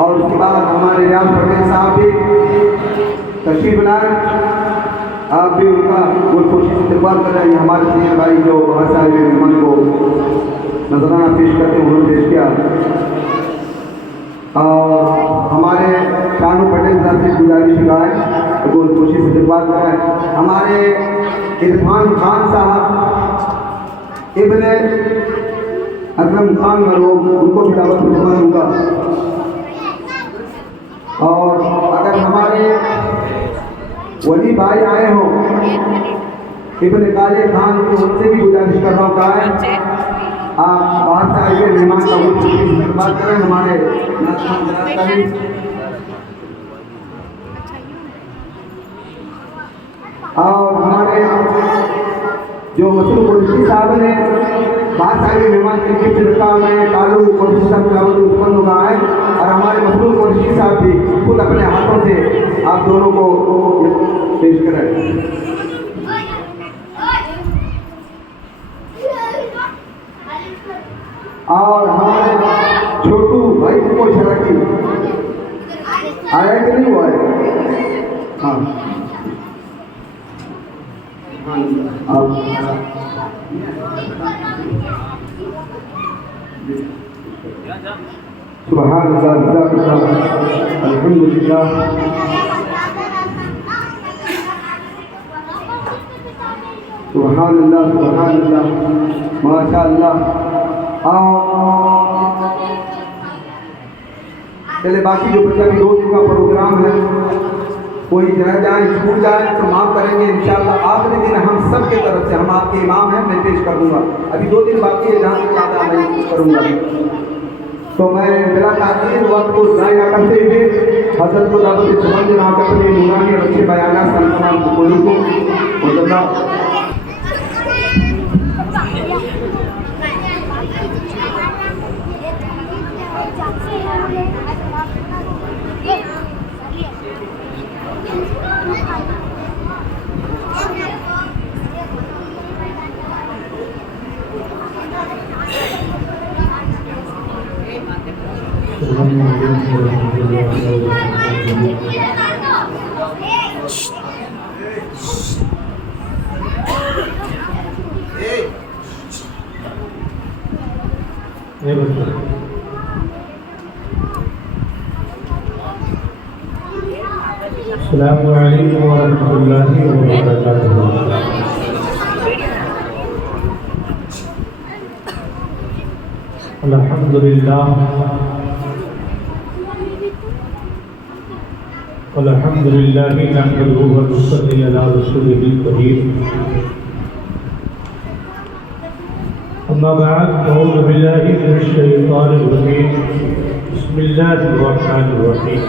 اور اس کے بعد ہمارے ریاض پٹیل صاحب بھی تشریف لائے، آپ بھی ان کا کوئی کوشش استقبال کر رہے ہیں۔ ہمارے سینئر بھائی جو بہت سارے مہمان کو نذرانہ پیش کرتے ہیں انہوں نے پیش کیا، اور ہمارے شانو پٹیل صاحب سے گزارش ہے کوئی کوشش استقبال کر رہے ہیں۔ ہمارے عرفان خان صاحب ابن اکرم خان مرحوم، ان کو بھی دعوت مہمان ہوگا، اور اگر ہمارے ولی بھائی آئے ہوں ابن کالے خان کو، ان سے بھی گزارش کر رہا ہوں کہ آپ باہر سے آئیے، مہمان کا وہ استقبال کریں۔ ہمارے اور ہمارے جو مسلم قریشی صاحب نے بہت سارے مہمان کے لیے رکھا ہے، کالو قریشی صاحب دعوت عثمان ہوگا ہے، اور ہمارے مسلم قریشی صاحب بھی خود اپنے ہاتھوں سے آپ دونوں کو پیش کریں۔ اور ہمارے چھوٹو بھائی کو شرکی آیا کہ نہیں ہوا ہے؟ ہاں سبحان اللہ، الحمدللہ، سبحان اللہ، سبحان اللہ، ماشاء اللہ۔ چلے باقی جو بچہ بھی 2 دن کا پروگرام ہے، کوئی رہ جائے چھوٹ جائے تو معاف کریں گے انشاءاللہ۔ آخری دن ہم سب کی طرف سے، ہم آپ کے امام ہیں، میں پیش کر دوں گا۔ ابھی 2 دن باقی ہے جہاں تک یاد آ میں کروں گا، تو میں بلا تاخیر وقت کو ضائع نہ کرتے ہوئے حضرت کو دعوت سمجھ نہ کر اپنے نورانی اور اچھے بیانات سے تمام کوئی کو مطلب السلام علیکم ورحمۃ اللہ وبرکاتہ۔ الحمدللہ الحمدللہ نحمدہ ونصلی علی رسولہ الکریم، اما بعد اعوذ باللہ من الشیطان الرجیم، بسم اللہ الرحمن الرحیم۔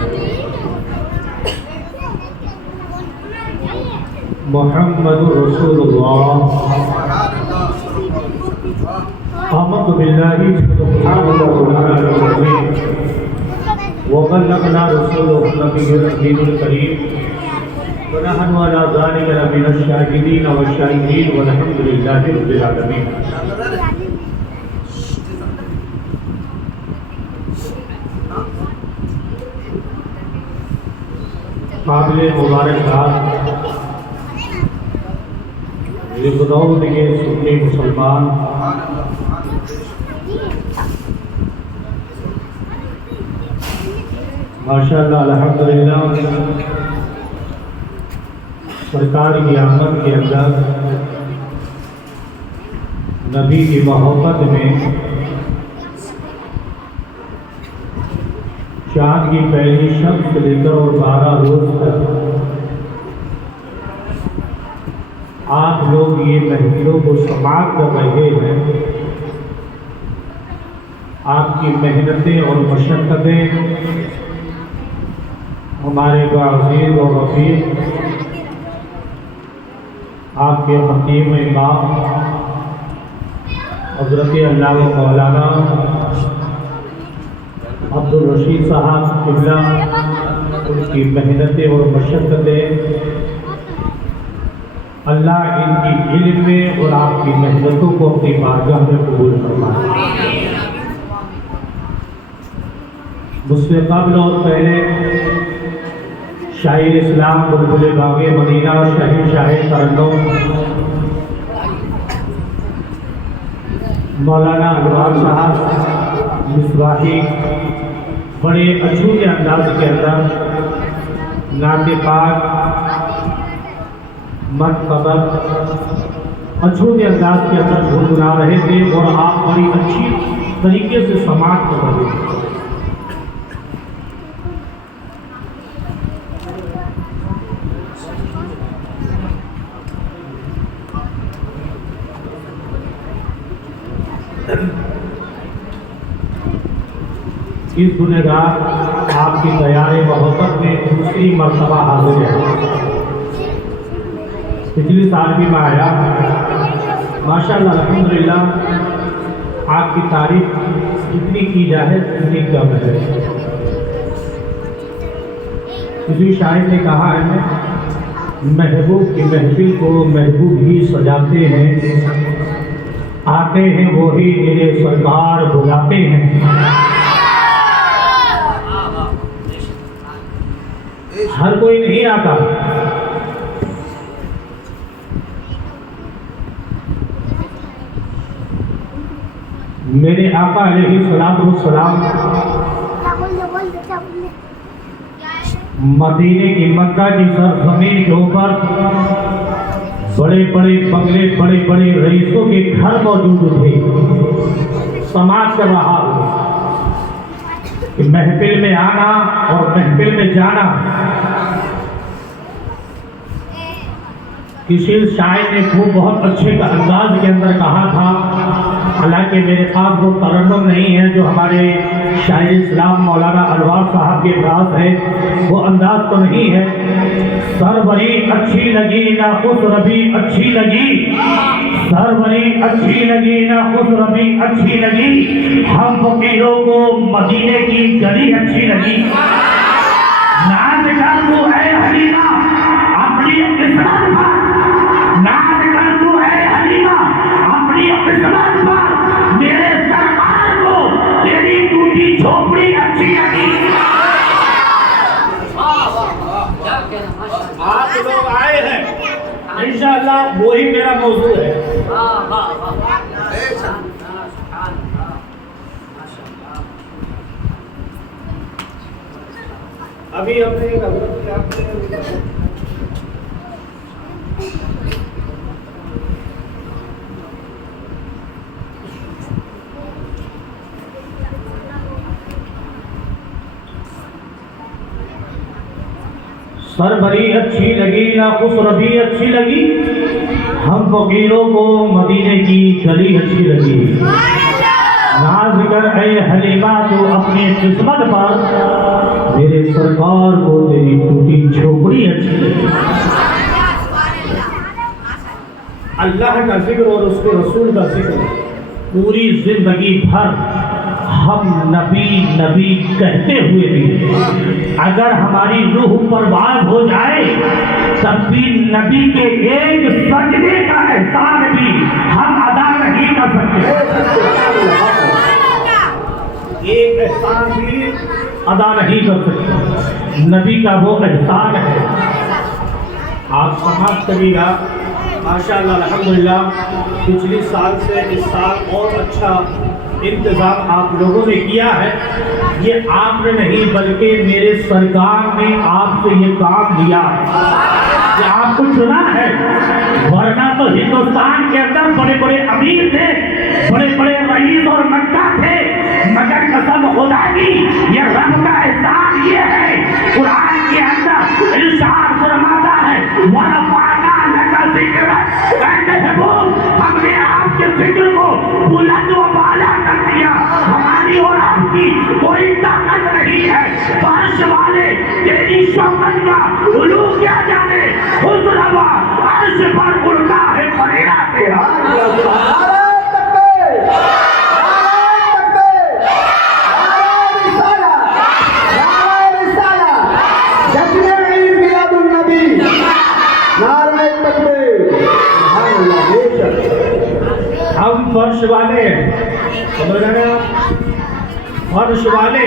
محمد رسول اللہ، آمنت باللہ سبحانہ وتعالی وبلغنا رسولہ النبی الامین الکریم، ونحن علی ذلک لمن الشاہدین والشاہدین والحمد للہ رب العالمین۔ قابل مبارکباد یہ بدولت کے سنی مسلمان ماشاءاللہ الحمدللہ سرکار کی آمد کے اندر نبی کی محبت میں چاند کی پہلی شب سے لے کر اور 12 روز تک آپ لوگ یہ محفلوں کو سماعت کر رہے ہیں۔ آپ کی محنتیں اور مشقتیں ہمارے عزیز اور رفیق آپ کے خطیب امام حضرت علامہ مولانا عبدالرشید صاحب قبلہ، ان کی محنتیں اور مشقتیں اللہ ان کی علم میں اور آپ کی محنتوں کو اپنی بارگاہ میں قبول فرمائے۔ مجھ سے قبل اور پہلے شاعر اسلام بلبل باغ مدینہ شاہ ترنم مولانا انوار صاحب مصباحی بڑے اچھوتے انداز کے اندر نعت پاک مرتبت اچھوتے انداز کے اندر گنگنا رہے تھے اور آپ بڑی اچھی طریقے سے سماعت کر رہے تھے۔ اس گنہگار آپ کی دیار محبت میں دوسری مرتبہ حاضر ہے۔ پچھلی سال بھی میں آیا، ماشاءاللہ الحمدللہ آپ کی تعریف جتنی کی جائے اتنی کم ہے۔ کسی شاعر نے کہا ہے محبوب کی محفل کو محبوب ہی سجاتے ہیں، آتے ہیں وہی میرے سرکار بلاتے ہیں۔ ہر کوئی نہیں آتا، میرے آقا علیہ السلام مدینے کی مکہ کی سرزمین کے اوپر بڑے بڑے بنگلے بڑے بڑے رئیسوں کے گھر موجود تھے۔ سماج کر رہا کہ محفل میں آنا اور محفل میں جانا۔ کسی شاعر نے وہ بہت اچھے کا انداز کے اندر کہا تھا، حالانکہ میرے پاس وہ ترنم نہیں ہے جو ہمارے شاعر اسلام مولانا انوار صاحب کے پاس ہے، وہ انداز تو نہیں ہے۔ سربری اچھی لگی نہ خسربی اچھی لگی، سربری اچھی لگی نہ خسربی اچھی لگی، ہم فقیروں کو مدینے کی گلی اچھی لگی۔ ناز کر تو اے حلیمہ اپنی قسمت پر، ناز کر تو اے حلیمہ اپنی قسمت پر، میرے سرکار کو تیری ٹوٹی جھوپڑی اچھی لگی۔ آپ لوگ آئے ہیں، انشاءاللہ وہی میرا موضوع ہے۔ ابھی ہم نے سربری اچھی لگی نہ خسربی اچھی لگی، ہم فقیروں کو مدینے کی گلی اچھی لگی۔ ناز کر اے حلیمہ تو اپنی قسمت پر، میرے سرکار کو تیری ٹوٹی جھوپڑی اچھی لگی۔ اللہ کا ذکر اور اس کے رسول کا ذکر پوری زندگی بھر ہم نبی نبی کہتے ہوئے بھی اگر ہماری روح پرواز ہو جائے تب بھی نبی کے ایک سجدے کا احسان بھی ہم ادا نہیں کر سکتے، ایک احسان بھی ادا نہیں کر سکتے۔ نبی کا وہ احسان ہے۔ آپ سماعت کریے گا، ماشاءاللہ الحمدللہ پچھلی سال سے اس سال اور اچھا انتظام آپ لوگوں نے کیا ہے۔ یہ آپ نے نہیں بلکہ میرے سرکار نے آپ سے یہ کام لیا ہے، یہ آپ کو چنا ہے، ورنہ تو ہندوستان کے اندر بڑے بڑے امیر تھے، بڑے بڑے رئیس اور مکہ تھے، مگر قسم خدا کی یہ رب کا احسان یہ ہے، قرآن کے اندر ارشاد فرماتا ہے وَرَفَعْنَا لَكَ ذِكْرَكَ، اے محبوب ہم نے آپ کے ذکر کو بلند و بالا کر دیا، ہماری اور آپ کی کوئی طاقت نہیں ہے۔ فرش والے تیری شوکت کا علو کیا جانے، خود روا عرش پر اڑتا ہے پریرا تیرا۔ ہم فرش والے، فرش والے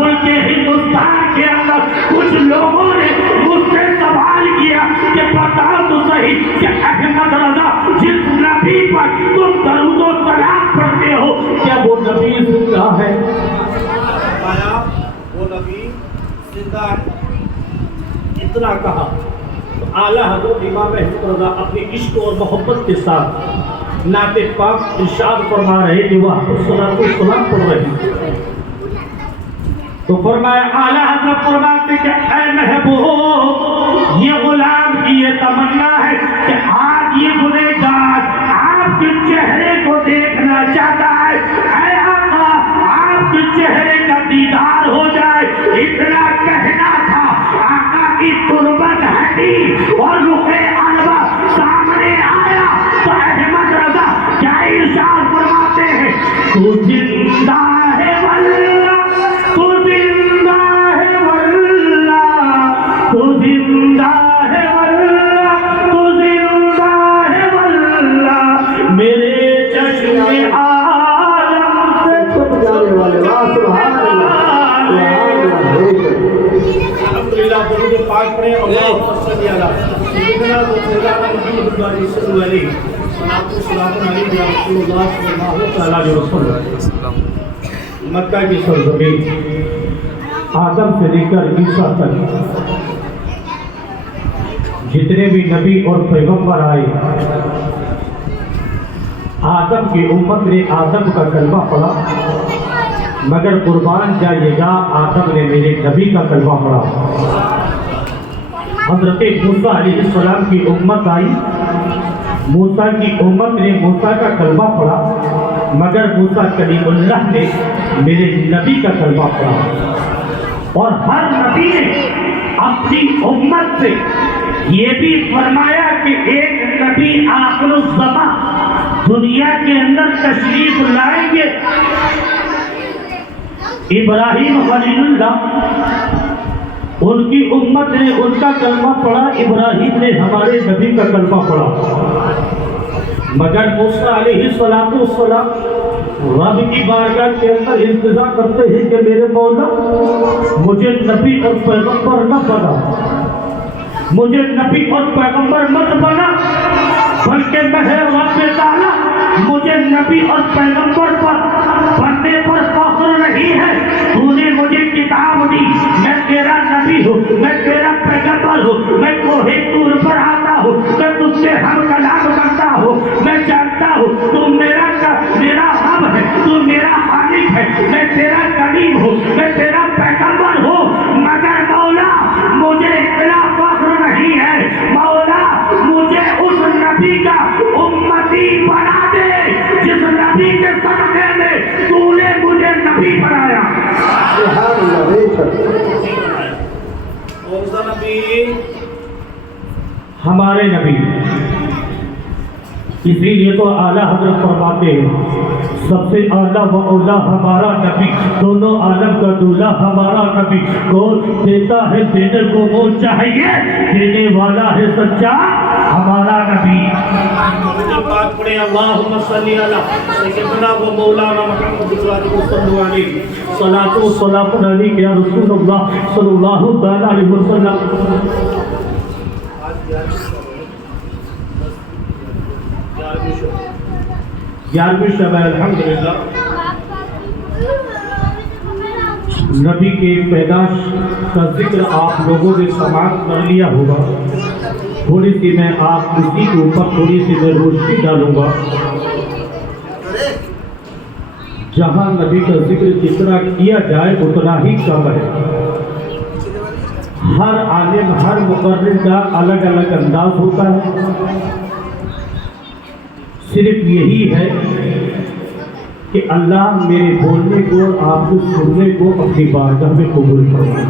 ملک ہندوستان کے اندر کچھ لوگوں نے مجھ سے سوال کیا کہ بتاؤ تو صحیح کہ احمد رضا جس نبی پر تم درود و سلام پڑھتے ہو کیا وہ نبی زندہ ہے؟ آیا وہ نبی زندہ ہے؟ اتنا کہا تو اعلیٰ حضرت امام احمد رضا اپنی عشق اور محبت کے ساتھ نعت پاک ارشاد فرما رہے کہ وہ صلاۃ السلام پڑھ رہے تو فرمایا اعلیٰ حضرت فرماتے کہ اے محبوب یہ غلام کی یہ تمنا ہے کہ آج یہ گنہگار آپ کے چہرے کو دیکھنا چاہتا ہے، اے آقا آپ کے چہرے کا دیدار ہو جائے، اتنا کہنا تھا۔ آقا کی تربت ہٹی اور رخ انور سامنے آیا تو احمد رضا کیا ارشاد فرماتے ہیں، تو زندہ ہے واللہ، تو زندہ ہے واللہ، تو زندہ ہے واللہ، تو زندہ ہے واللہ، میرے چشم عالم سے چھپ جانے والے واہ سبحان اللہ سبحان اللہ بے شک۔ الحمدللہ درود پاک پڑھیں اللہم صلی علی سیدنا و مولانا محمد صلی اللہ علیہ وسلم یا رسول اللہ صلی اللہ علیہ وسلم۔ مکہ کی سرزمین آدم سے لے کر عیسیٰ تک جتنے بھی نبی اور پیغمبر آئے آدم کی امت نے آدم کا کلمہ پڑھا، مگر قربان جائیے گا آدم نے میرے نبی کا کلمہ پڑھا۔ حضرت موسیٰ علیہ السلام کی امت آئی، موسیٰ کی امت نے موسیٰ کا کلمہ پڑھا، مگر موسیٰ کلیم اللہ نے میرے نبی کا کلمہ پڑھا۔ اور ہر نبی نے اپنی امت سے یہ بھی فرمایا کہ ایک نبی آخر الزمان دنیا کے اندر تشریف لائیں گے، ابراہیم خلیل اللہ، ان کی امت نے ان کا کلمہ پڑھا، ابراہیم نے ہمارے نبی کا کلمہ پڑھا، مگر موسیٰ علیہ السلام رب کی بارگاہ کے اندر التجا کرتے ہیں کہ میرے مولا مجھے نبی اور پیغمبر نہ بنا، مجھے نبی اور پیغمبر مت بنا، بلکہ میں رب تعالیٰ مجھے نبی اور پیغمبر پر بننے پر فخر نہیں ہے، تو نے مجھے کتاب دی، میں تیرا نبی ہوں، میں تیرا پیغمبر ہوں، میں کوہ طور پر آتا ہوں، میں تجھ سے ہم کلام کرتا ہوں، میں جانتا ہوں تو میرا رب ہے، تو میرا خالق ہے، میں تیرا کریم ہوں، میں تیرا پیغمبر ہوں، مگر مولا مجھے اتنا فخر نہیں ہے، مولا مجھے اس نبی کا امتی بنا دے جس نبی کے صدقے میں تو نے مجھے نبی بنایا۔ سبحان اللہ بے شک۔ کون سا نبی؟ ہمارے نبی، اسی لیے تو اعلیٰ حضرت فرماتے ہیں سب سے اعلیٰ و اولیٰ ہمارا نبی، دونوں عالم کا دولہ ہمارا نبی، کون دیتا ہے دینے کو وہ چاہیے، دینے والا ہے سچا ہمارا نبی۔ پاک پڑھیں اللہم صلی علی سیدنا و مولانا محمد صلی اللہ علیہ وسلم۔ صلاۃ و سلام علیک یا رسول اللہ صلی اللہ تعالی علیہ وسلم۔ یارویں شب ہے الحمدللہ۔ نبی کے پیدائش کا ذکر آپ لوگوں نے سماعت کر لیا ہوگا، تھوڑی سی میں آپ اسی کے اوپر تھوڑی سی میں روشنی ڈالوں گا۔ جہاں نبی کا ذکر جتنا کیا جائے اتنا ہی کم ہے، ہر عالم ہر مقرر کا الگ الگ انداز ہوتا ہے، صرف یہی ہے کہ اللہ میرے بولنے کو اور آپ کو سننے کو اپنی بارگاہ میں قبول فرمائے۔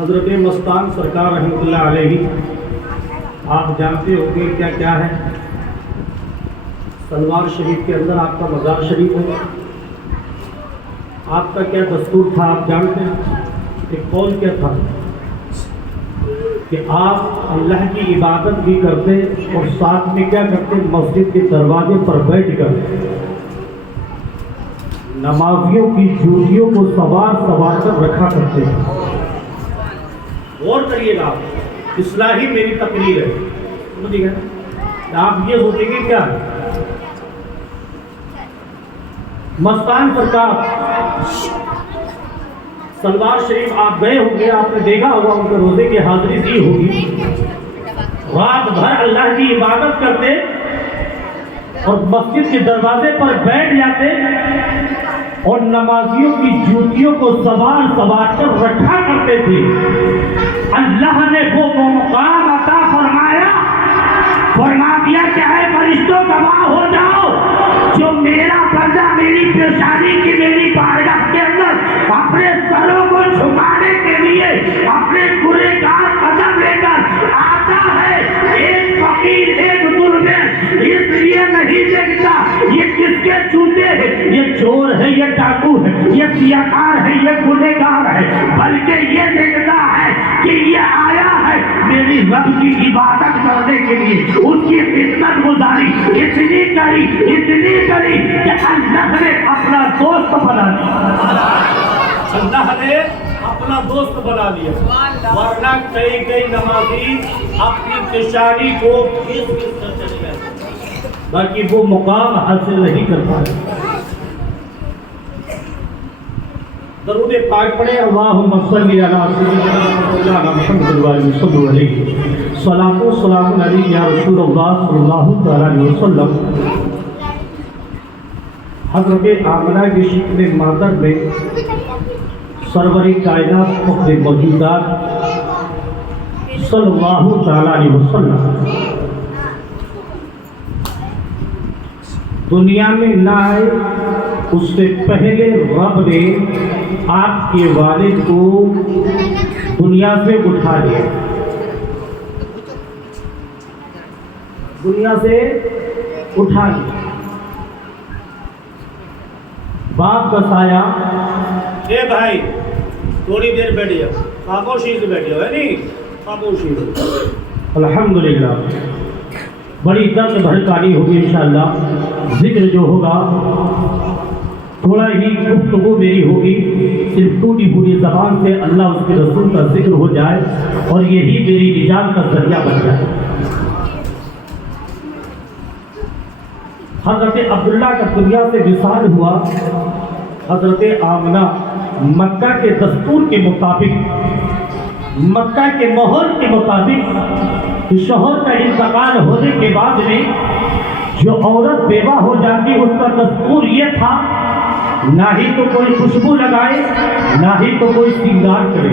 حضرت مستان سرکار رحمۃ اللہ علیہ، آپ جانتے ہو گے کیا کیا ہے؟ سلوار شریف کے اندر آپ کا مزار شریف ہے، آپ کا کیا دستور تھا آپ جانتے ہیں؟ ایک قول کیا تھا؟ کہ آپ اللہ کی عبادت بھی کرتے اور ساتھ میں کیا کرتے؟ مسجد کے دروازے پر بیٹھ کر نمازیوں کی جوتیوں کو سوار سوار کر رکھا کرتے ہیں۔ غور کریے گا، اصلاحی میری تقریر ہے، سمجھے گا؟ آپ یہ سوچیں گے کیا مستان سرکار سلوار شریف آپ گئے ہوں گے، آپ نے دیکھا ہوگا ان کے روزے کی حاضری دی ہوگی، رات بھر اللہ کی عبادت کرتے اور مسجد کے دروازے پر بیٹھ جاتے اور نمازیوں کی جوتیوں کو سوار سوار کر رکھا کرتے تھے۔ اللہ نے وہ مقام عطا فرما دیا کہ اے فرشتوں گواہ ہو جاؤ، جو میرا بندہ میری پیشانی کی میری بارگاہ کے اندر اپنے سروں کو جھکانے کے لیے اپنے گنہگار قدم لے کر آتا ہے، ایک فقیر ایک درویش اس لیے نہیں دیکھتا یہ کس کے جوتے ہیں، یہ چور ہے، یہ ڈاکو ہے، یہ سیاکار ہے، یہ گنہگار ہے، بلکہ یہ دیکھتا ہے کہ یہ آیا ہے میری رب کی عبادت کرنے کے لیے، اس کی خدمت گزاری اتنی کری کہ اللہ نے اپنا دوست بنا لیا، اللہ نے اپنا دوست بنا لیا، ورنہ کئی نمازی اپنی پیشانی کو کھینچ کر چلے گئے، باقی وہ مقام حاصل نہیں کر پائے۔ درود پاک پڑھے، اللہم صلی علی سیدنا محمد صلی اللہ علیہ صلاۃ و سلام علیہ یا رسول اللہ صلی اللہ علیہ وسلم۔ حضرت آمنہ کی شکل مادر میں سرور کائنات فخر موجودات صلی اللہ تعالی علیہ وسلم دنیا میں نہ آئے، اس سے پہلے رب نے آپ کے والد کو دنیا سے اٹھا لیا، دنیا سے اٹھا لیا۔ باپ کا سایہ، اے بھائی تھوڑی دیر بیٹھ جاؤ، خاموشی سے بیٹھ جاؤ، ہے نہیں خاموشی سے۔ الحمدللہ بڑی درد بھری کہانی ہوگی انشاءاللہ، ذکر جو ہوگا تھوڑا ہی گفتگو میری ہوگی، صرف ٹوٹی پھوٹی زبان سے اللہ اس کے رسول کا ذکر ہو جائے اور یہی میری نجات کا ذریعہ بن جائے۔ حضرت عبداللہ کا دنیا سے وصال ہوا۔ حضرت آمنہ مکہ کے دستور کے مطابق، مکہ کے ماحول کے مطابق شوہر کا انتقال ہونے کے بعد میں جو عورت بیوہ ہو جاتی اس کا دستور یہ تھا، نہ ہی تو کوئی خوشبو لگائے، نہ ہی تو کوئی سنگار کرے،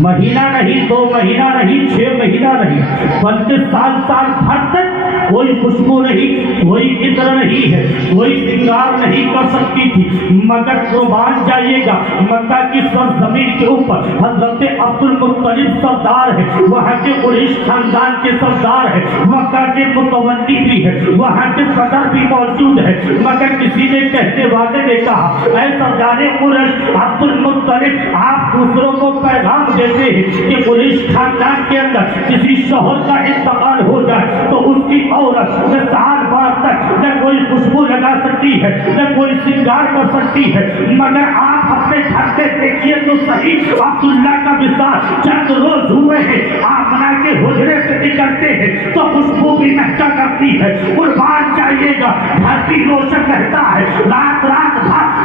مہینہ نہیں، 2 مہینہ نہیں، 6 مہینہ نہیں، بلکہ سال بھر تک کوئی خوشبو نہیں، کوئی عطر نہیں ہے، کوئی سنگار نہیں کر سکتی تھی۔ مگر قربان جائیے گا، مکہ کی سرزمین کے اوپر حضرت عبد المطلب سردار ہے، وہاں کے قریش خاندان کے سردار ہے، مکہ کے متولی بھی ہے، وہاں کے صدر بھی موجود ہے، مگر کسی نے کہنے والے نے کہا اے سردار قریش عبد المطلب، آپ دوسروں کو پیغام دیتے ہیں کہ قریش خاندان کے اندر کسی شوہر کا انتقال ہو جائے تو اس کی عورت نہ سال بھر تک نہ کوئی خوشبو لگا سکتی ہے، نہ کوئی سنگار کر سکتی ہے، مگر آپ اپنے گھر سے دیکھیے تو صحیح، عبداللہ کا وصال چند روز ہوئے ہیں، آمنہ کے حجرے سے نکلتے ہیں تو خوشبو بھی مہکا کرتی ہے، قربان چاہیے گا، گھر بھی روشن رہتا ہے، رات بھر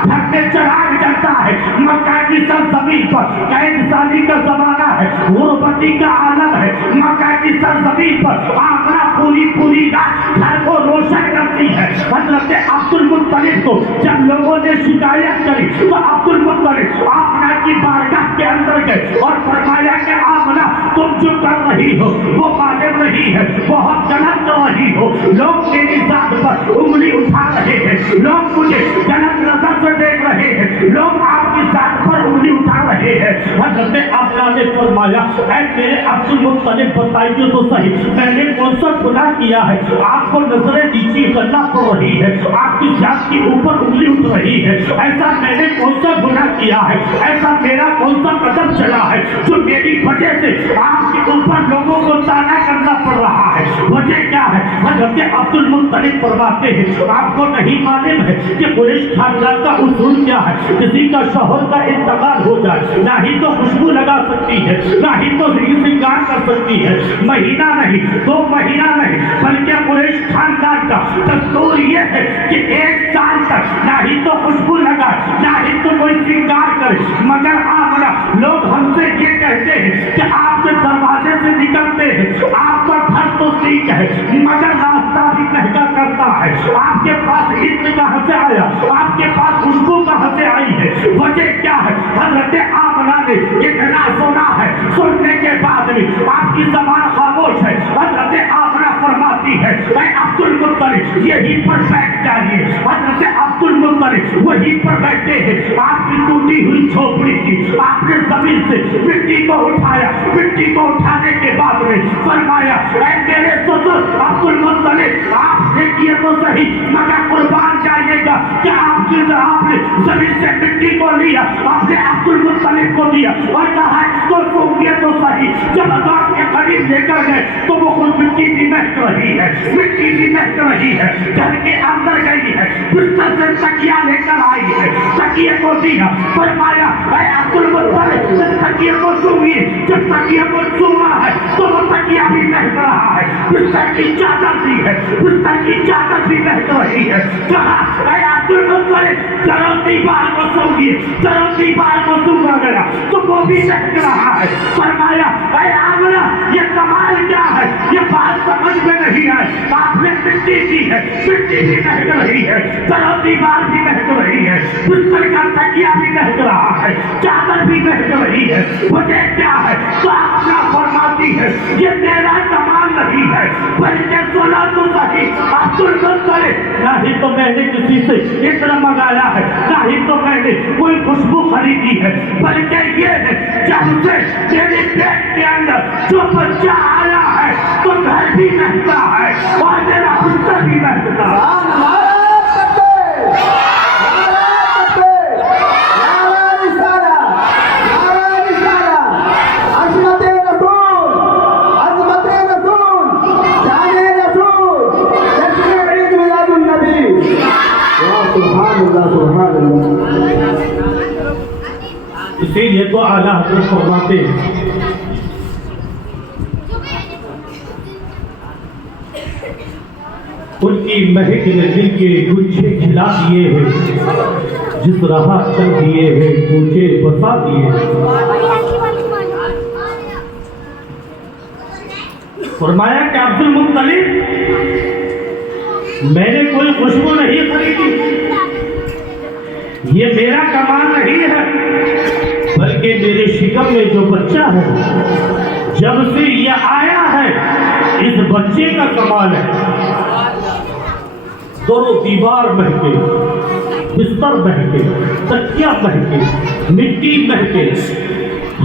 گھر میں چراغ جلتا ہے۔ مکہ کی سرزمین پر قید سالی کا زمانہ ہے، غربتی کا عالم ہے، مکہ کی سرزمین پر آمنہ پوری رات گھر کو روشن کرتی ہے۔ حضرت عبد المطلب کو جب لوگوں نے شکایت کری تو عبد المطلب آمنہ کی بارگاہ کے اندر گئے اور فرمایا کہ آمنہ تم جو کر رہی ہو وہ معلوم نہیں ہے، بہت غلط کر رہی ہو، لوگ میری ذات پر انگلی اٹھا رہے ہیں، لوگ مجھے غلط نظر سے دیکھ رہے ہیں، لوگ آپ کی ذات پر انگلی اٹھا رہے ہیں۔ حضرت آمنہ نے فرمایا اے میرے عبد المطلب بتائیے تو صحیح، میں نے کون سا گناہ کیا ہے؟ آپ کو نظریں نیچی کرنا پڑ رہی ہے، آپ کی ذات کے اوپر انگلی اٹھ رہی ہے, ایسا میں نے کون سا گناہ کیا ہے, ایسا میرا کون سا قدم چلا ہے جو میری وجہ سے آپ کے اوپر لوگوں کو تانا کرنا پڑ رہا ہے. وجہ کیا ہے؟ حضرت عبد المطلب فرماتے ہیں آپ کو نہیں معلوم ہے کہ قریش خاندان کا اصول کیا ہے. کسی کا شوہر کا انتقال ہو جائے نہ ہی تو خوشبو لگا سکتی ہے, نہ ہی تو سنگار کر سکتی ہے. مہینہ نہیں, 2 مہینہ نہیں, بلکہ قریش خاندان کا دستور یہ ہے کہ 1 سال تک نہ ہی تو خوشبو لگائے نہ ہی تو کوئی سنگار کرے. مگر آمنا لوگ ہم سے یہ کہتے ہیں کہ آپ کے دروازے سے نکلتے ہیں, آپ کا گھر تو ٹھیک ہے مگر راستہ بھی مہنگا کرتا ہے. آپ کے پاس عطر کہاں سے آیا, آپ کے پاس خوشبو کہاں سے آئی ہے؟ وجہ کیا ہے؟ حضرت آمنہ نے اتنا سنا ہے, سننے کے بعد بھی آپ کی زبان خاموش ہے. حضرت آمنہ فرماتی ہے اے عبد المطلب یہیں پر بیٹھ جائیے. حضرت عبد المطلب وہیں پر بیٹھے ہیں. آپ کی ٹوٹی ہوئی جھوپڑی کی آپ نے زمین سے مٹی کو اٹھایا. مٹی کو اٹھانے کے بعد میں فرمایا اے میرے سسر عبد المطلب آپ دیکھیے تو صحیح مگر قربان جائیے گا کہ آپ نے زمین سے مٹی کو لیا, آپ نے عبد المطلب کو دیا اور کہا اس کو سونگیے تو صحیح. جب آپ کے قریب لے کر گئے تو وہ خود مٹی بھی مہک رہی ہے, مٹی بھی مہک رہی ہے. گھر کے اندر گئی ہے, بستر سے تکیا لے کر آئی ہے, تکیے کو دیا, فرمایا اے عبد المطلب تکیے کو سونگیے. جب تکیے کو سونگا ہے تو وہ تکیا بھی مہک رہا ہے. بستر کی چادر دی ہے, بستر کی چادر بھی مہک رہی ہے. کہا اے عبد المطلب چلو دیوار کو سونگیے. چلو دیوار کو سونگا گیا تو وہ بھی مہک رہا ہے. فرمایا اے آمنہ یہ کمال کیا ہے, یہ بات سمجھ میں نہیں آئی. آپ نے مٹی دی ہے, مٹی بھی مہک رہی ہے, چلو دیوار بھی مہک رہی ہے, بستر کا تکیا بھی مہک رہا ہے, چادر بھی مہک رہی ہے. وجہ کیا ہے؟ تو آمنہ فرماتی ہے یہ میرا کمال نہیں ہے بلکہ سنا تو صحیح عبد المطلب نہ ہی تو میں نے کسی سے اتنا منگایا ہے, نہ ہی تو میں نے کوئی خوشبو خریدی ہے, بلکہ یہ ہے جب سے تیرے پیٹ کے اندر جو بچہ آیا ہے تو گھر بھی مہکتا ہے اور میرا بستر بھی مہکتا ہے. اسی لیے تو اعلیٰ حضرت فرماتے ہیں ان کی مہک نے دل کے گچھے کھلا دیے ہیں, جس راہ چل دیے ہیں کوچے بسا دیے ہیں. فرمایا کہ عبد المطلب میں نے کوئی خوشبو نہیں خریدی, یہ میرا کمال نہیں ہے بلکہ میرے شکم میں جو بچہ ہے جب سے یہ آیا ہے اس بچے کا کمال ہے. دونوں دیوار مہکے, بستر مہکے, تکیا مہکے, مٹی مہکے,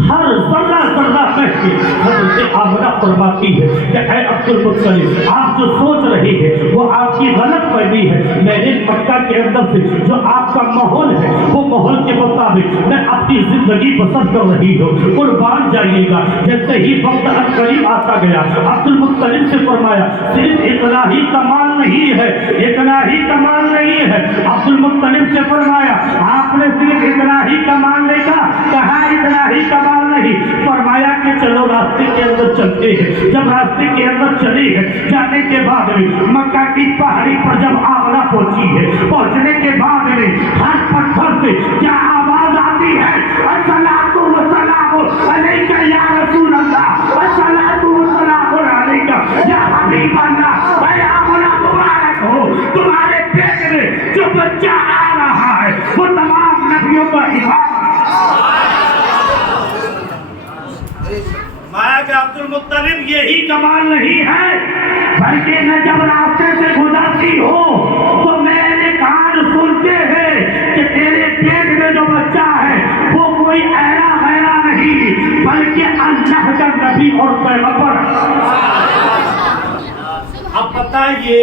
ہر ذرہ ذرہ مہکے. حضرت آمنہ فرماتی ہے کہ اے عبد المطلب آپ جو سوچ رہے ہیں وہ آپ کی غلط فہمی ہے. میں نے مکہ کے اندر سے جو آپ کا ماحول ہے وہ ماحول کے مطابق میں اپنی زندگی بسر کر رہی ہوں. قربان جائیے گا. جیسے ہی وقت قریب آتا گیا عبد المطلب سے فرمایا صرف اتنا ہی کمال نہیں ہے, اتنا ہی کمال نہیں ہے. عبد المطلب سے فرمایا آپ نے صرف اتنا ہی کمال دیکھا, کہا اتنا ہی کمال نہیں. فرمایا کہ چلو راستے کے اندر چلتے ہیں. جب راستے کے اندر چلے ہیں جانے کے بعد میں مکہ کی پہاڑی پر جب آمنہ پہنچی ہے, پہنچنے کے بعد میں ہر پتھر سے کیا آواز آتی ہے, الصلاۃ والسلام علیک یا رسول اللہ, الصلاۃ والسلام علیک یا حبیب اللہ. اے آمنہ مبارک ہو, تمہارے پیٹ میں جو بچہ آ رہا ہے وہ تمام نبیوں کا امام. مایا کہ عبد المطلب یہی کمال نہیں ہے بلکہ میں جب راستے سے گزرتی ہوں تو میرے کان سنتے ہیں کہ تیرے پیٹ میں جو بچہ ہے وہ کوئی ایرا غیرا نہیں بلکہ اللہ کا نبی اور پیغمبر. اب بتائیے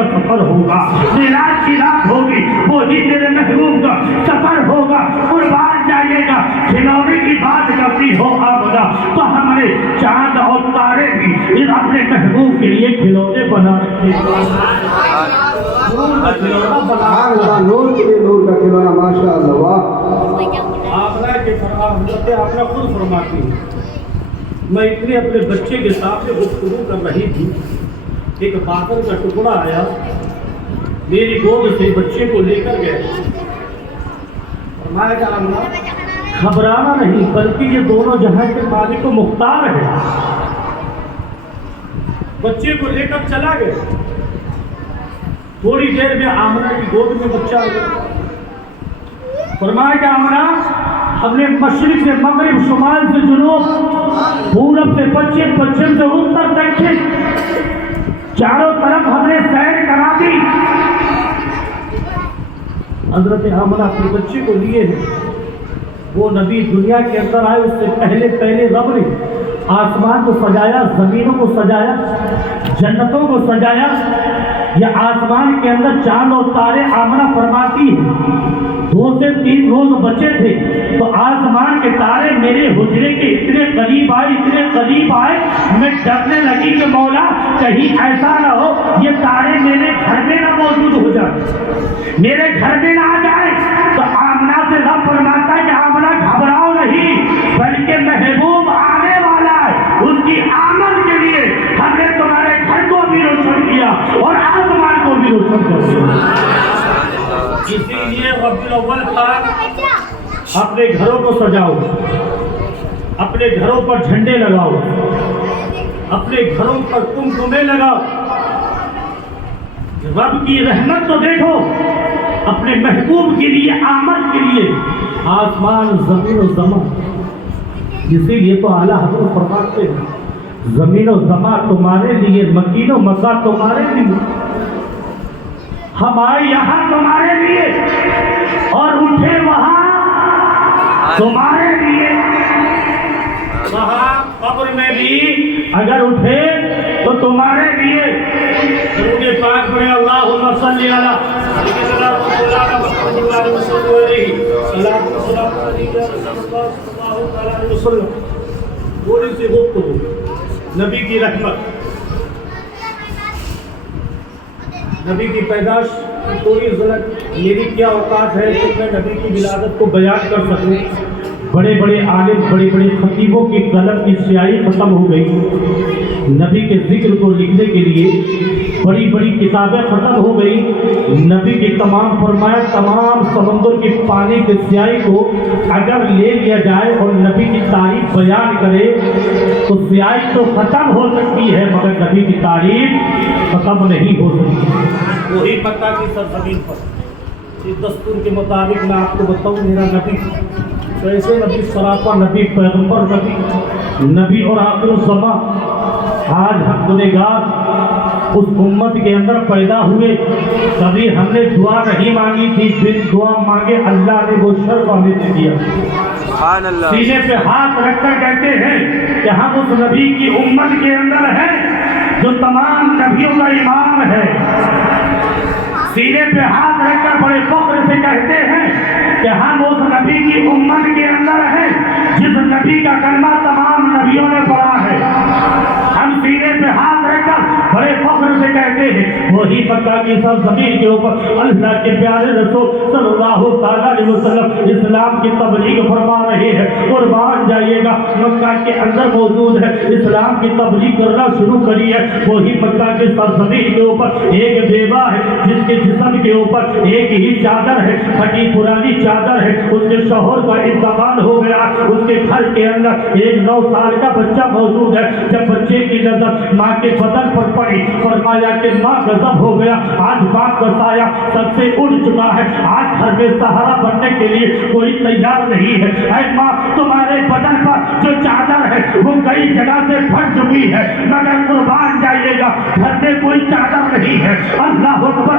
کا سفر ہوگا، معراج کی رات ہوگی، وہی میرے محبوب کا سفر ہوگا، قربان جائیے گا۔ کھلونے کی بات کرتی ہو آمنہ تو ہم نے چاند اور تارے بھی اپنے محبوب کے لیے کھلونے بنا رکھے، نور کے لیے نور کا کھلونا، ماشاء اللہ، واہ۔ آمنہ کے حضرت آمنہ خود فرماتی ہے، میں اتنے اپنے بچے کے سامنے گفتگو کر رہی تھی، ایک باطل کا ٹکڑا آیا، میری گود سے بچے کو لے کر گئے۔ فرمایا کہ آمنہ گھبرانا نہیں، بلکہ یہ دونوں جہاں کے مالک و مختار ہے۔ بچے کو لے کر چلا گئے، تھوڑی دیر میں آمنہ کی گود میں بچہ آ گیا۔ فرمایا کہ آمنہ ہم نے مشرق سے مغرب، شمال سے جنوب، پورب سے پچھم، پچھم سے اتر، دکھن، چاروں طرف ہم نے سیر کرا دی۔ حضرت آمنہ اپنے بچے کو لیے ہیں، وہ نبی دنیا کے اندر آئے، اس سے پہلے رب نے آسمان کو سجایا، زمینوں کو سجایا، جنتوں کو سجایا۔ یہ آسمان کے اندر چاند اور تارے، آمنہ فرماتی ہے 2 سے 3 روز بچے تھے تو آسمان کے تارے میرے حجرے کے اتنے قریب آئے، اتنے قریب آئے، میں ڈرنے لگی کہ مولا کہیں ایسا نہ ہو یہ تارے میرے گھر میں نہ موجود ہو جائے، میرے گھر میں نہ آ جائے۔ تو آمنہ سے رب فرماتا ہے کہ آمنہ گھبراؤ نہیں، بلکہ محبوب آنے والا ہے، اس کی آمد کے لیے ہم نے تمہارے گھر کو بھی روشن کیا اور آسمان کو بھی روشن کر دیا۔ اسی لیے ربیع الاول پر اپنے گھروں کو سجاؤ، اپنے گھروں پر جھنڈے لگاؤ، اپنے گھروں پر کمکمے لگاؤ، رب کی رحمت تو دیکھو، اپنے محبوب کے لیے، آمد کے لیے آسمان، زمین و زمان۔ اسی لیے تو اعلیٰ حضرت فرماتے ہیں زمین و زمان تمہارے لیے، مکین و مکہ تمہارے لیے، ہم آئے یہاں تمہارے لیے اور اٹھے وہاں تمہارے لیے، وہاں قبر میں بھی اگر اٹھے تو تمہارے لیے۔ درود پاک پڑھے، اللہم صلی علی سیدنا محمد علیہ وسلم۔ تھوڑی سی گفتگو نبی کی رحمت، نبی کی پیدائش کی تھوڑی ضرورت، میری کیا اوقات ہے کہ میں نبی کی ولادت کو بیان کر سکوں۔ بڑے بڑے عالم، بڑے بڑے خطیبوں کی قلم کی سیاہی ختم ہو گئی، نبی کے ذکر کو لکھنے کے لیے بڑی بڑی کتابیں ختم ہو گئی۔ نبی کی تمام فرمایا تمام سمندر کی پانی کی سیاہی کو اگر لے لیا جائے اور نبی کی تعریف بیان کرے تو سیاہی تو ختم ہو سکتی ہے مگر نبی کی تعریف ختم نہیں ہو سکتی۔ وہی مکہ کی سرزمین پر اس دستور کے مطابق میں آپ کو بتاؤں، میرا نبی کیسے نبی، سراپا نبی، پیغمبر نبی اور آخر الزمان، آج ہم گنہگار اس امت کے اندر پیدا ہوئے، کبھی ہم نے دعا نہیں مانگی تھی، پھر دعا مانگے اللہ نے وہ شرف ہمیں دے دیا۔ سینے پہ ہاتھ رکھ کر کہتے ہیں کہ ہم اس نبی کی امت کے اندر ہیں جو تمام نبیوں کا امام ہے۔ سینے پہ ہاتھ رکھ کر بڑے فخر سے کہتے ہیں کہ ہم اس نبی کی امت کے اندر ہیں جس نبی کا کلمہ تمام نبیوں نے پڑھا ہے۔ ہم سینے پہ ہاتھ رکھ کر بڑے فخر سے کہتے ہیں وہی مکہ کی سرزمین کے اوپر اللہ کے پیارے رسول صلی اللہ تعالیٰ علیہ وسلم اسلام کی تبلیغ فرما رہے ہیں۔ قربان جائیے گا، مکہ کے اندر موجود ہے، اسلام کی تبلیغ کرنا شروع کری ہے۔ وہی مکہ کے سرزمین کے اوپر ایک بیوہ ہے جس کے جسم کے اوپر ایک ہی چادر ہے، پھٹی پرانی چادر ہے، اس کے شوہر کا انتقال ہو گیا، اس کے گھر کے اندر ایک 9 سال کا بچہ موجود ہے۔ جب بچے کی نظر ماں کے بدن پر پڑی، فرمایا کہ ماں غضب ہو گیا، آج باپ کا سایہ سب سے اڑ چکا ہے، آج گھر میں سہارا بننے کے لیے کوئی تیار نہیں ہے۔ اے ماں، تمہارے بدن پر جو چادر ہے وہ کئی جگہ سے پھٹ چکی ہے، مگر قربان جائیے گا گھر میں کوئی چادر نہیں ہے۔ اللہ اکبر،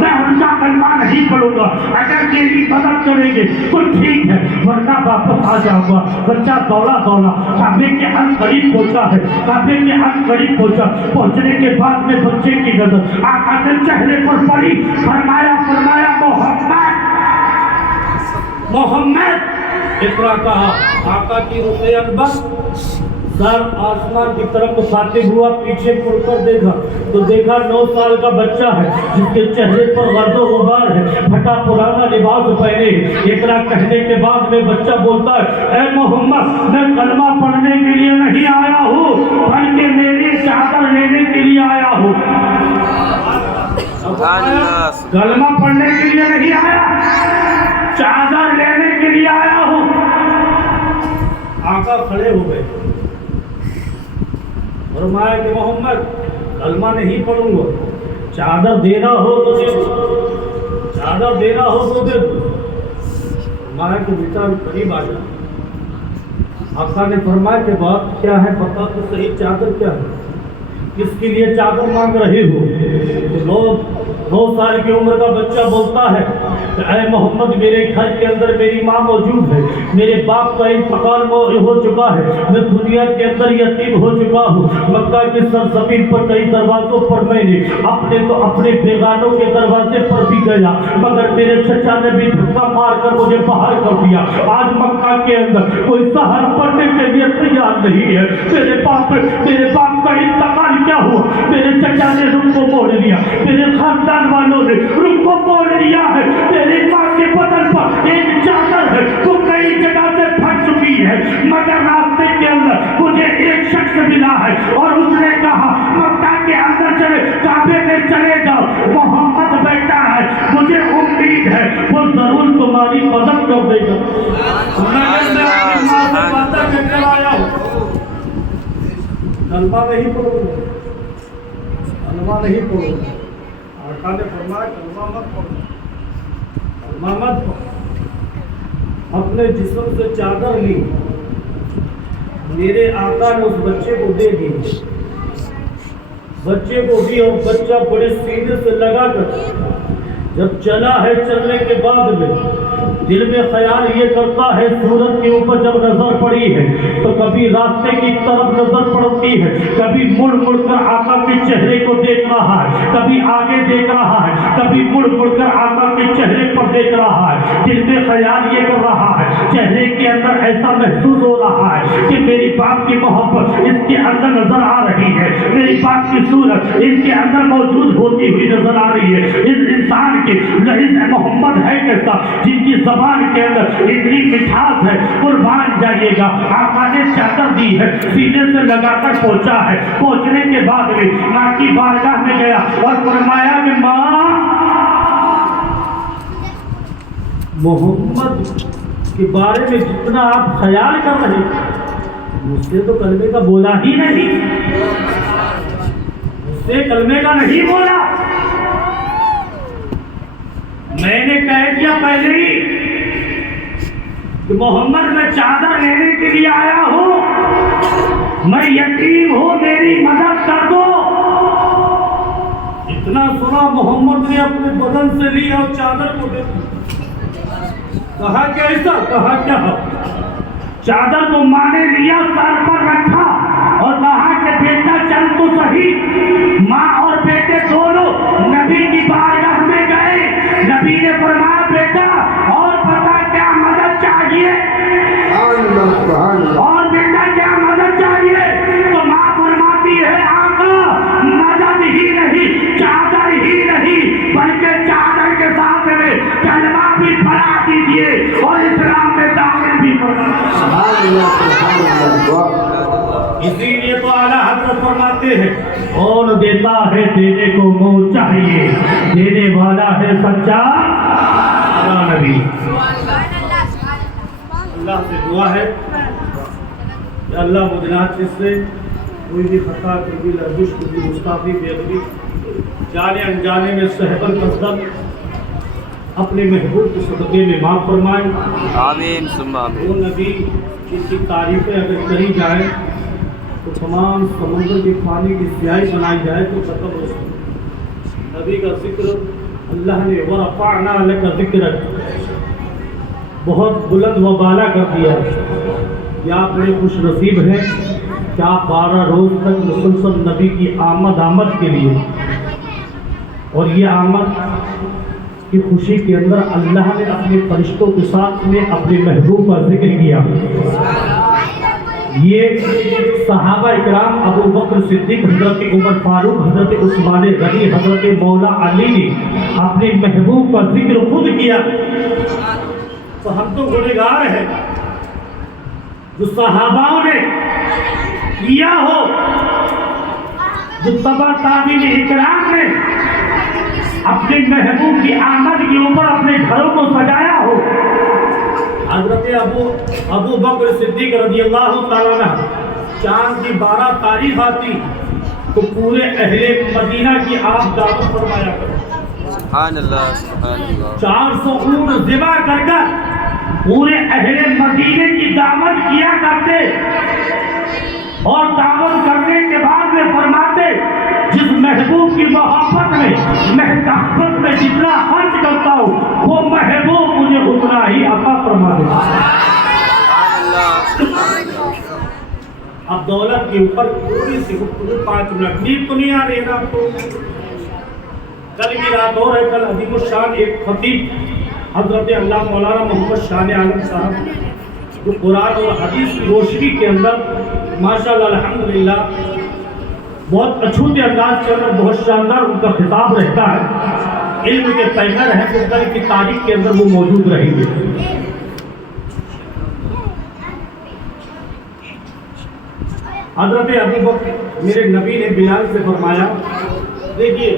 میں ان کا کلمہ نہیں پڑھوں گا, اگر میری مدد کریں گے تو ٹھیک ہے ورنہ واپس آ جاؤں گا. بچہ دوڑا دوڑا کعبے کے ان قریب پہنچا ہے, کعبے کے ان قریب پہنچنے کے بعد میں بچے کی نظر آقا کے چہرے پر پڑی. فرمایا محمد اقرا کہا. آقا کی رخ انور سر آسمان کی طرف مخاطب ہوا, پیچھے مڑ کر دیکھا تو دیکھا 9 سال کا بچہ ہے جس کے چہرے پر گرد و غبار ہے, پھٹا پرانا لباس پہنے. اقرا کہنے کے بعد میں بچہ بولتا ہے, اے محمد میں کلمہ پڑھنے کے لیے نہیں آیا ہوں بلکہ میری چادر لینے کے لیے آیا ہوں. کلمہ پڑھنے کے لیے نہیں آیا, چادر لینے کے لیے آیا ہوں. آقا کھڑے ہو گئے, فرمایا کہ محمد کلمہ نہیں پڑھوں گا, چادر دینا ہو تو دے دو, چادر دینا ہو تو دے دو. فرمایا کہ بیٹا قریب آ جا. آقا نے فرمایا کہ بات کیا ہے, بتا تو صحیح, چادر کیا ہے, کس کے لیے چادر مانگ رہے ہو؟ 9 سال کی عمر کا بچہ بولتا ہے کہ اے محمد میرے گھر کے اندر میری ماں موجود ہے, میرے باپ کا انتقال ہو چکا ہے, میں دنیا کے اندر یتیم ہو چکا ہوں. مکہ کی سرزمین پر کئی دروازوں پر میں نے اپنے بیگانوں کے دروازے پر بھی گیا, مگر میرے چچا نے بھی دھکا مار کر مجھے باہر کر دیا. آج مکہ کے اندر کوئی سحر پڑھنے کے لیے تیار نہیں ہے. میرے باپ کا انتقال کیا ہوا, میرے چچا نے رخ کو موڑ لیا, میرے خاندان والوں نے رخ کو موڑ لیا ہے. میری ماں کے بدن پر ایک چادر ہے وہ کئی جگہ سے پھٹ چکی ہے, مگر راستے کے اندر مجھے ایک شخص ملا ہے اور اس نے کہا مکہ کے اندر چلے, کعبے میں چلے جاؤ, محمد بیٹا ہے, مجھے امید ہے وہ ضرور تمہاری مدد کر دے گا. میں اپنی ماں سے باتیں کر کر آیا ہوں, کلمہ نہیں پڑھوں گا, کلمہ نہیں پڑھوں گا. آقا نے فرمایا کلمہ مت پڑھو, کلمہ مت پڑھو. اپنے جسم سے چادر لی, میرے آقا نے اس بچے کو دے دی, بچے کو دی اور بچہ بڑے سینے سے لگا کر جب چلا ہے, چلنے کے بعد میں دل میں خیال یہ کرتا ہے سورج کے اوپر جب نظر پڑی ہے تو کبھی راستے کی طرف نظر پڑتی ہے, کبھی مڑ مڑ کر آقا کے چہرے کو دیکھ رہا ہے, کبھی آگے دیکھ رہا ہے, کبھی مڑ مڑ کر آقا کے چہرے پر دیکھ رہا ہے. دل میں خیال یہ کر رہا ہے, چہرے کے اندر ایسا محسوس ہو رہا ہے کہ میری باپ کی محبت اس کے اندر نظر آ رہی ہے, میری باپ کی صورت اس کے اندر موجود ہوتی ہوئی نظر آ رہی ہے. اس انسان کے لہجہ محمد ہے کیسا جن کی زبان کے اندر اتنی مٹھاس ہے, قربان جائیے گا. آقا نے چادر دی ہے, سینے سے لگا کر پہنچا ہے. پہنچنے کے بعد میں ماں کی بارگاہ میں گیا اور فرمایا کہ ماں, محمد کے بارے میں جتنا آپ خیال کر رہے مجھ سے تو کلمے کا بولا ہی نہیں, مجھ سے کلمے کا نہیں بولا. میں نے کہہ دیا پہلے ہی کہ محمد میں چادر لینے کے لیے آیا ہوں, میں یتیم ہوں, میری مدد کر دو. اتنا سنا محمد نے اپنے بدن سے لیا اور چادر کو دے کہا کیسا, کہا کیا, چادر کو ماں نے لیا, سر پر رکھا اور کہا کہ بیٹا چل تو صحیح. ماں اور بیٹے دونوں نبی کی بارگاہ میں گئے. نبی نے فرمایا بیٹا اور پتا کیا مدد چاہیے, اور بیٹا کیا مدد چاہیے, تو ماں فرماتی ہے آقا مدد ہی نہیں, چادر ہی نہیں, بلکہ چادر کے ساتھ میں کلمہ بھی پڑھا دیجیے اور اسلام میں داخل بھی پڑھا. اسی لیے تو اعلیٰ حضرت فرماتے ہیں کون دیتا ہے دینے کو منہ چاہیے, دینے والا ہے سچا نبی. اللہ سے دعا ہے کہ اللہ مجھ ناچز سے کوئی بھی خطا, کوئی بھی لرزش, کوئی بھی گستاخی, بے ادبی, جانے انجانے میں سہبل قصد اپنے محبوب کے صدقے میں معاف فرمائیں. آمین ثم آمین. وہ نبی جس کی تعریفیں اگر کہی جائیں تو تمام سمندر کے پانی کی سیاہی بنائی جائے تو ختم ہو سکتی. نبی کا ذکر اللہ نے ورفعنا لک ذکرک بہت بلند و بالا کر دیا ہے۔ یا آپ بڑے خوش نصیب ہیں کہ آپ 12 روز تک مسلسل نبی کی آمد کے لیے، اور یہ آمد کی خوشی کے اندر اللہ نے اپنے فرشتوں کے ساتھ میں اپنے محبوب کا ذکر کیا۔ یہ صحابہ اکرام ابو بکر صدیق، حضرت عمر فاروق، حضرت عثمان غنی، حضرت مولا علی نے اپنے محبوب کا ذکر خود کیا، تو ہم تو گنہگار ہیں جو صحاباؤں نے کیا ہو، جو تبع تابعین اکرام نے اپنے محبوب کی آمد کے اوپر اپنے گھروں کو سجایا ہو۔ حضرت ابو بکر صدیق رضی اللہ تعالیٰ عنہ چاند کی 12 تاریخ آتی تو پورے اہل مدینہ کی آپ دعوت فرمایا کرتے، سبحان اللہ سبحان اللہ، 400 اونٹ ذبح کر کر پورے اہل مدینے کی دعوت کیا کرتے، اور دعوت کرنے کے بعد میں فرماتے جس محبوب کی محبت میں جتنا خرچ کرتا ہوں وہ محبوب مجھے اتنا ہی عطا فرما دے۔ اب دولت کے اوپر تھوڑی سی گفتگو، 5 منٹ، نیند تو نہیں آ رہی ہے نا آپ کو؟ کل کی رات اور ہے، کل عظیم الشان ایک خطیب حضرت اللہ مولانا محمد شاہ عالم صاحب جو قرآن اور حدیث کی روشنی کے اندر ماشاءاللہ الحمدللہ بہت اچھوتے انداز کے اندر بہت شاندار ان کا خطاب رہتا ہے، علم کے پیکر ہیں، مختلف کی تاریخ کے اندر وہ موجود رہیں گے۔ حضرت ابو بکر میرے نبی نے بلال سے فرمایا، دیکھیے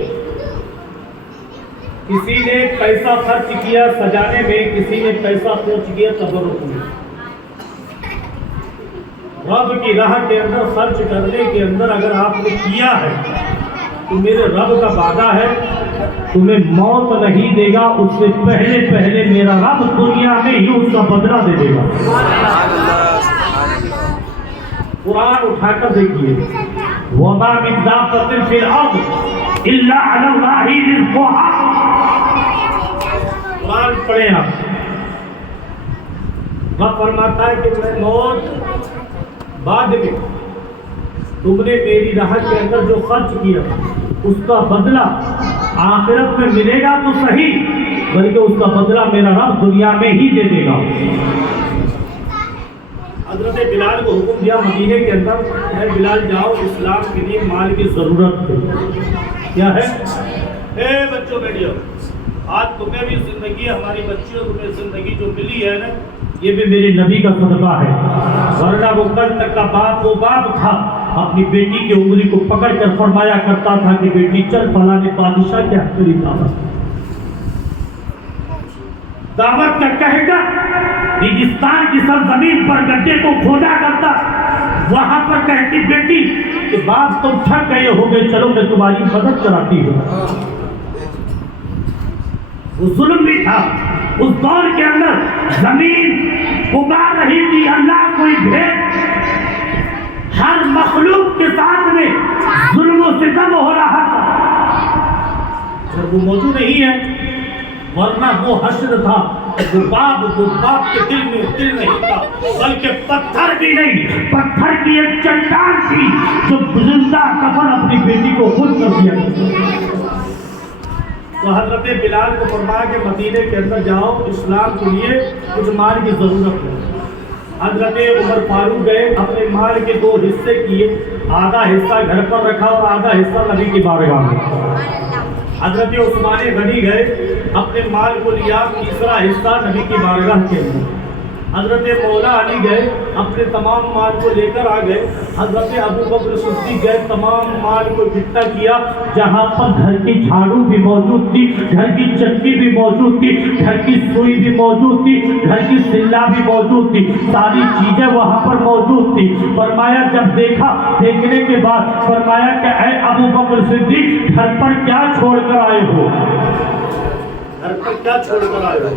کسی نے پیسہ خرچ کیا سجانے میں، کسی نے پیسہ خرچ کیا تبرک میں، رب کی راہ کے اندر خرچ کرنے کے اندر اگر آپ نے کیا ہے تو میرے رب کا وعدہ ہے تمہیں موت نہیں دے گا، اس سے پہلے میرا رب دنیا میں ہی اس کا بدلہ دے دے گا۔ قرآن اٹھا کر دیکھیے، وَمَا مِن دَابَّةٍ فِي الْأَرْضِ إِلَّا عَلَى اللَّهِ رِزْقُهَا۔ قرآن پڑھیں آپ، رب فرماتا ہے کہ میں موت بعد میں تم نے میری راہ کے اندر جو خرچ کیا اس کا بدلہ آخرت میں ملے گا تو صحیح، بلکہ اس کا بدلہ میرا رب دنیا میں ہی دے دے گا۔ حضرت بلال کو حکم دیا مدینے کے اندر، اے بلال جاؤ، اسلام کے لیے مال کی ضرورت ہے۔ کیا ہے؟ اے بچوں بیٹھو، آج تمہیں بھی زندگی، ہماری بچیوں تمہیں زندگی جو ملی ہے نا، یہ بھی میرے نبی کا صدقہ ہے، ورنہ وہ کل تک کا باپ وہ باپ تھا، اپنی بیٹی کی انگلی کو پکڑ کر فرمایا کرتا تھا کہ بیٹی چل فلاں بادشاہ کے ہاتھ میں دعوت کا کہہ کر ریگستان کی سرزمین پر گڈھے کو کھودا کرتا، وہاں پر کہتی بیٹی کہ باپ تم تھک گئے ہو گئے، چلو میں تمہاری مدد کراتی ہوں۔ وہ ظلم بھی تھا اس دور کے اندر، زمین پکار رہی تھی اللہ کوئی بھید، ہر مخلوق کے ساتھ میں ظلم و ستم ہو رہا تھا، اور وہ موجود نہیں ہے، ورنہ وہ حشر تھا، وہ باپ کے دل میں دل نہیں تھا، بلکہ پتھر بھی نہیں، پتھر کی ایک چٹان تھی جو زندہ کفن اپنی بیٹی کو خود کر دیا۔ تو حضرت بلال کو فرمایا کہ مدینے کے اندر جاؤ، اسلام کے لیے کچھ مال کی ضرورت ہے۔ حضرت عمر فاروق گئے، اپنے مال کے 2 حصے کیے، آدھا حصہ گھر پر رکھا اور آدھا حصہ نبی کی بارگاہ میں۔ حضرت عثمان غنی گئے، اپنے مال کو لیا، تیسرا حصہ نبی کی بارگاہ کے اندر۔ حضرت مولا علی گئے، اپنے تمام مال کو لے کر آ گئے۔ حضرت ابو بکر صدیق گئے، تمام مال کو اکٹھا کیا، جہاں پر گھر کی جھاڑو بھی موجود تھی، گھر کی چکی بھی موجود تھی، گھر کی سوئی بھی موجود تھی، گھر کی سلا بھی موجود تھی، ساری چیزیں وہاں پر موجود تھی۔ فرمایا جب دیکھا، دیکھنے کے بعد فرمایا کہ اے ابو بکر صدیق گھر پر کیا چھوڑ کر آئے ہو؟ گھر پر کیا چھوڑ کر آئے ہو؟